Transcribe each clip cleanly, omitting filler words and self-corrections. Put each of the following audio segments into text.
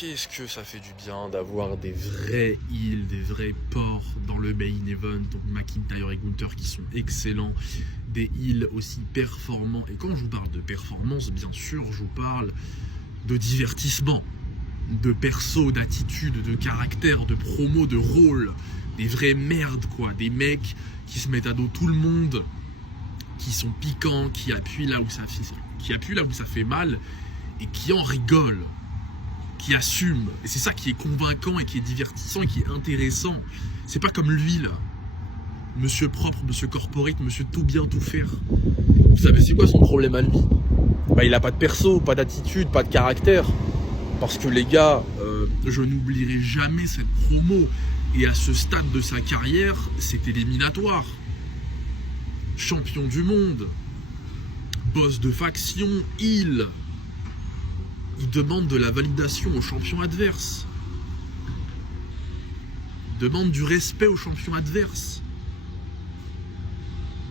Qu'est-ce que ça fait du bien d'avoir des vrais heals, des vrais ports dans le main event. Donc McIntyre et Gunther qui sont excellents, des heals aussi performants. Et quand je vous parle de performance, bien sûr, je vous parle de divertissement, de perso, d'attitude, de caractère, de promo, de rôle. Des vraies merdes quoi, des mecs qui se mettent à dos tout le monde, qui sont piquants, qui appuient là où ça fait mal et qui en rigolent, qui assument. Et c'est ça qui est convaincant et qui est divertissant et qui est intéressant. C'est pas comme lui là, monsieur propre, monsieur corporate, monsieur tout bien tout faire. Vous savez c'est quoi son problème à lui? Il a pas de perso, pas d'attitude, pas de caractère. Parce que les gars, je n'oublierai jamais cette promo. Et à ce stade de sa carrière, c'est éliminatoire. Champion du monde, boss de faction, il demande de la validation au champion adverse. Il demande du respect au champion adverse.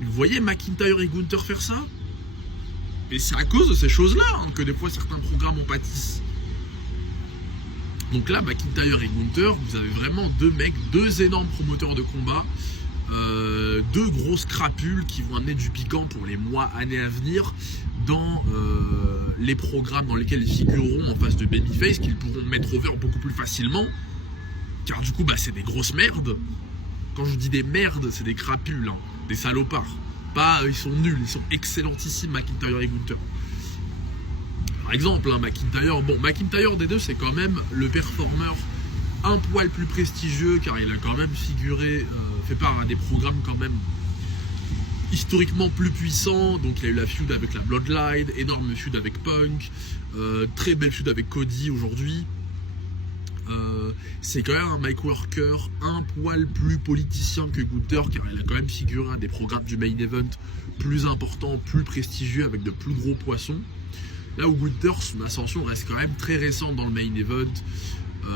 Vous voyez McIntyre et Gunther faire ça? Et c'est à cause de ces choses-là que des fois certains programmes en pâtissent. Donc là, McIntyre et Gunther, vous avez vraiment deux mecs, deux énormes promoteurs de combat, deux grosses crapules qui vont amener du piquant pour les mois, années à venir dans les programmes dans lesquels ils figureront en face de Babyface, qu'ils pourront mettre over beaucoup plus facilement, car du coup, c'est des grosses merdes. Quand je dis des merdes, c'est des crapules, des salopards. Pas, ils sont nuls, ils sont excellentissimes, McIntyre et Gunther. Par exemple, McIntyre des deux, c'est quand même le performeur un poil plus prestigieux, car il a quand même figuré, fait part à des programmes quand même historiquement plus puissants. Donc il a eu la feud avec la Bloodline, énorme feud avec Punk, très belle feud avec Cody aujourd'hui. C'est quand même un mic worker un poil plus politicien que Gunther, car il a quand même figuré à des programmes du main event plus importants, plus prestigieux, avec de plus gros poissons. Là où Gunther, son ascension reste quand même très récente dans le main event.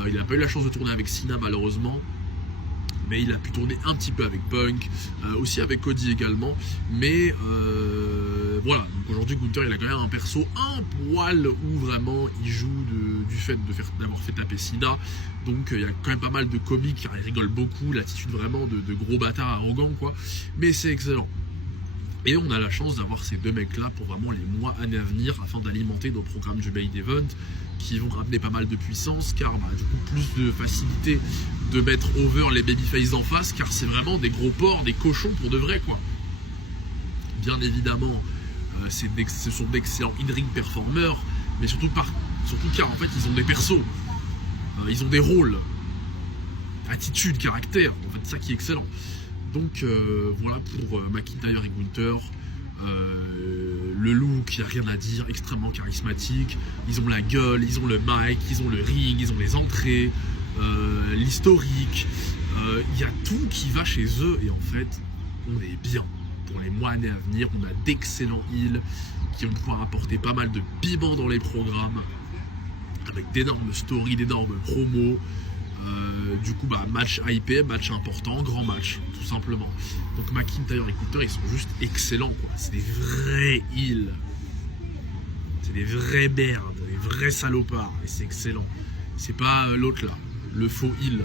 Il n'a pas eu la chance de tourner avec Cena malheureusement, mais il a pu tourner un petit peu avec Punk, aussi avec Cody également. Mais voilà, donc aujourd'hui Gunther il a quand même un perso un poil où vraiment il joue du fait d'avoir fait taper Cena. Donc il y a quand même pas mal de comiques, car il rigole beaucoup, l'attitude vraiment de gros bâtard arrogant quoi. Mais c'est excellent. Et on a la chance d'avoir ces deux mecs-là pour vraiment les mois, années à venir, afin d'alimenter nos programmes du main event, qui vont ramener pas mal de puissance, car du coup plus de facilité de mettre over les babyface en face, car c'est vraiment des gros porcs, des cochons pour de vrai quoi. Bien évidemment, ce sont d'excellents in-ring performers, mais surtout car en fait ils ont des persos, ils ont des rôles, attitude, caractère, en fait c'est ça qui est excellent. Donc voilà pour McIntyre et Gunther. Le look, il n'y a rien à dire, extrêmement charismatique. Ils ont la gueule, ils ont le mic, ils ont le ring, ils ont les entrées, l'historique. Il y a tout qui va chez eux et en fait, on est bien. Pour les mois, années à venir, on a d'excellents heals qui vont pouvoir apporter pas mal de piment dans les programmes, avec d'énormes stories, d'énormes promos. Du coup match hype, match important, grand match tout simplement. Donc McIntyre et Gunther ils sont juste excellents quoi. C'est des vrais heals, c'est des vraies merdes, des vrais salopards et c'est excellent. C'est pas l'autre là, le faux heal.